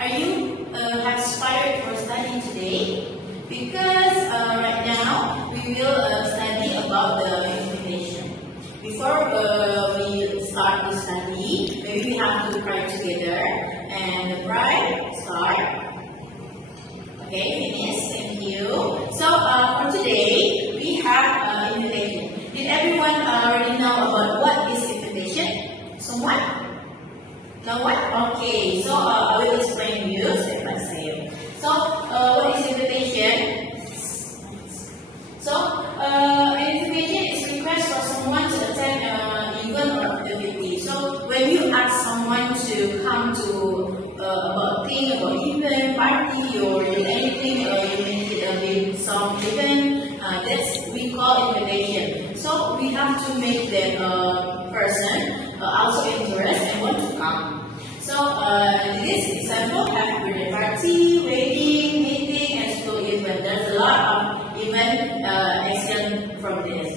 Are you have inspired for studying today? Because right now we will study about the invitation. Before we start to study, maybe we have to pray together. And pray, start. Okay, finish. Thank you. So for today, we have invitation. Did everyone already know about what is invitation? Someone? Know what? Okay, so I will explain to you step by step. So, what is invitation? So, an invitation is request for someone to attend an event or activity. So, when you ask someone to come to about thing, about event, party, or anything, or you make some event, that's we call invitation. So, we have to make that person also interested and want to come. So, in this example, have birthday party, wedding, meeting, and school event. There's a lot of event action from this.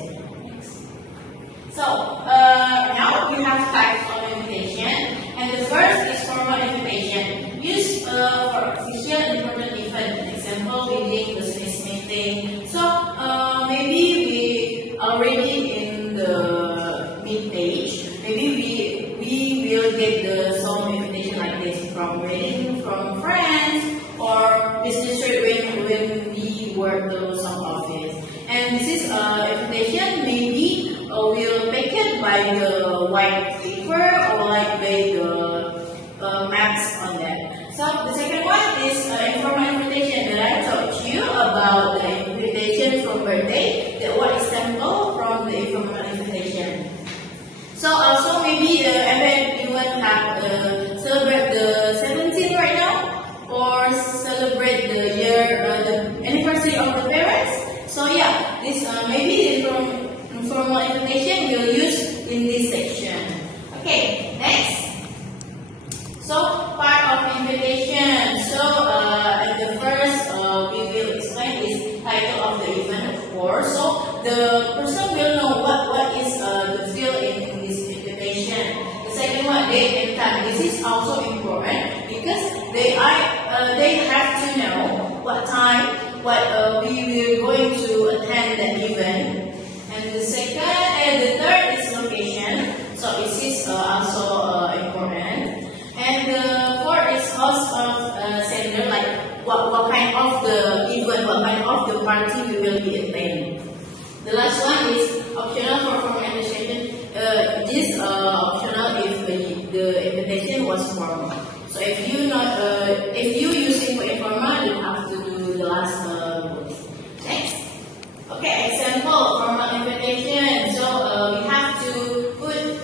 So, now we have types of invitation, and the first is formal invitation, used for official important event. Example, wedding, business meeting. So, maybe we already in the mid page. Maybe we will get some invitation like this from wedding, from friends, or business trip when we work in some office. And this is invitation maybe will make it by the white paper or like by the maps on that. So the second one is informal invitation that I taught you about the invitation from birthday. That one example from the informal invitation. So also maybe everyone have celebrate the 17th right now, or celebrate the year, the anniversary of the parents. So yeah, this maybe the informal invitation we'll use in this section. Okay, next. So part of invitation. So the first we will explain is title of the event, of course. So the person will know what is the field in this invitation. The second one, date and time. This is also important because they have to know what time, what we will going to attend the event. And the second and the third is location. So this is also important. And the fourth is host of sender, like what kind of the event, what kind of the party we will be attending. The last one is optional for formal invitation. This optional if the invitation was formal. So if you using for informal, you have to do the last bullet. Next. Okay, example formal invitation. So we have to put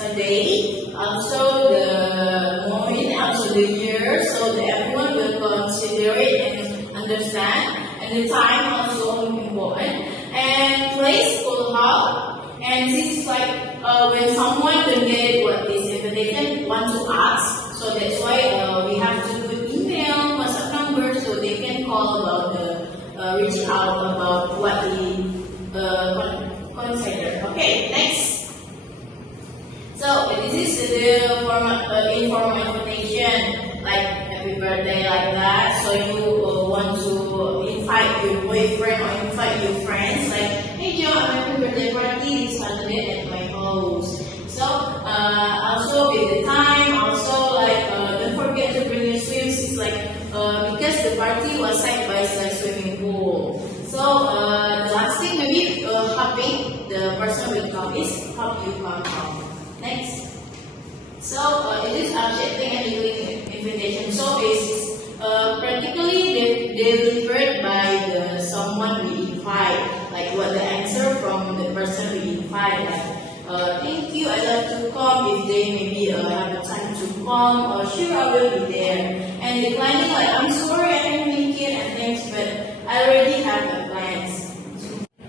a date, also the moment, also the year, so that everyone will consider it and understand. And the time also important. And place full hall. And this is like when someone can get what this invitation want to ask. So that's why we have to put email, WhatsApp number, so they can call about the reach out about what we consider. Okay, next. So this is the informal invitation, like happy birthday, like that. So you want to invite your boyfriend or invite your friends, like, hey Joe, I'm happy birthday party this Saturday at my house. So also with the time, also like don't forget to bring your swimsuits, like because the party was side by side swimming pool. So the last thing maybe hopping, the person will come is help you come home. Next. So it is accepting and delivering invitation. So it's practically delivered by the someone we invite. Like what the answer from the person we invite. Like thank you, I love to come. If they maybe have the time to come, or sure I will be there. And declining like I'm sorry I can't make it and thanks, but I already have the plans.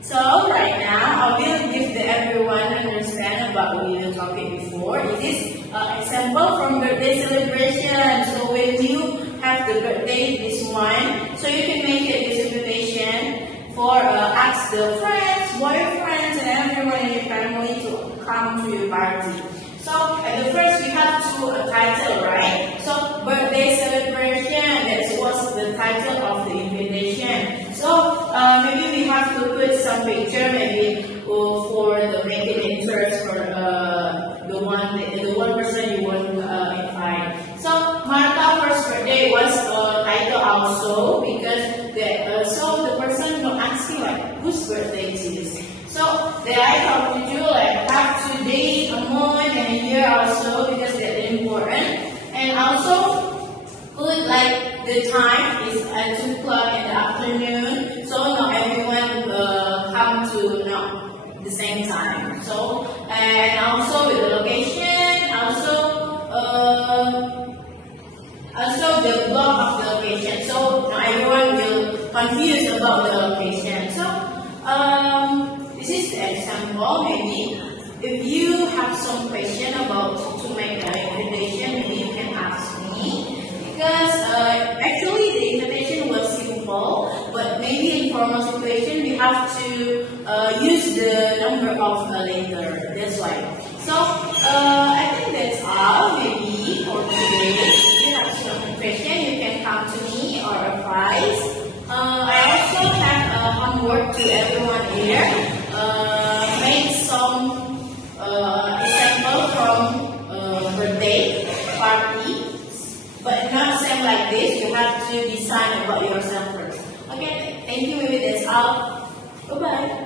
So right now, I will give everyone understand about what we topic before. It is example from birthday celebration. So when you have the birthday this one, so you can make it this invitation for ask the friends, boyfriends, and everyone in your family to come to your party. So at the first we have to title, right? So birthday celebration. That was the title of the invitation. So maybe we have to put some picture, maybe for the making interest for the one person you want to invite. So Martha first birthday was title also because the person will ask you like whose birthday is this. So the I talk to you like have to date, a month, and a year also because they're important. And also put like the time is at 2 o'clock in the afternoon. So not everyone come to the same time. So and also with the location, also the block of the location. So not everyone will confused about the location. So this is the example. Maybe if you have some question about to make an invitation, maybe you can ask me. Because actually the invitation was simple, but maybe in formal situation we have to use the number of a letter. That's why. So I think that's all maybe for today. If you have some question, you can come to me or advice. I also have homework to everyone here. Make some example from birthday party, but not same like this. You have to decide about yourself first. Okay, thank you. Maybe that's all. Bye bye.